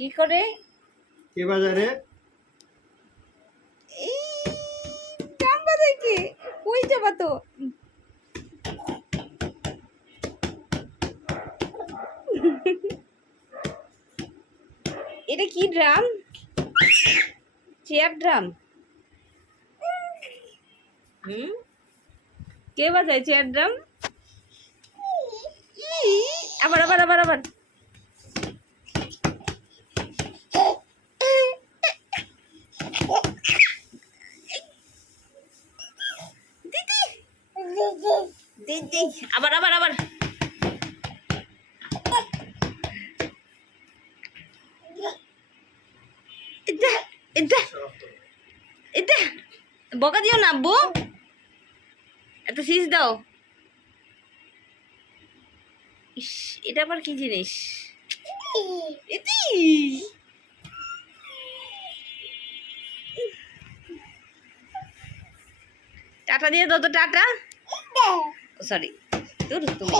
কি করে? কে বাজারে? এই ড্রাম বাজায় কে? কই যাবা তো? এটা কি ড্রাম? Chair drum? কে বাজায় চেয়ার ড্রাম? আবার আবার আবার আবার দিদি আবার আবার আবার এটা এটা এটা বকা দিও না আব্বু, একটা সিজ দাও। ইস, এটা আবার কি জিনিস? ইতি টাটা দিয়ে দাও তো, টাটা। সরি, তুমি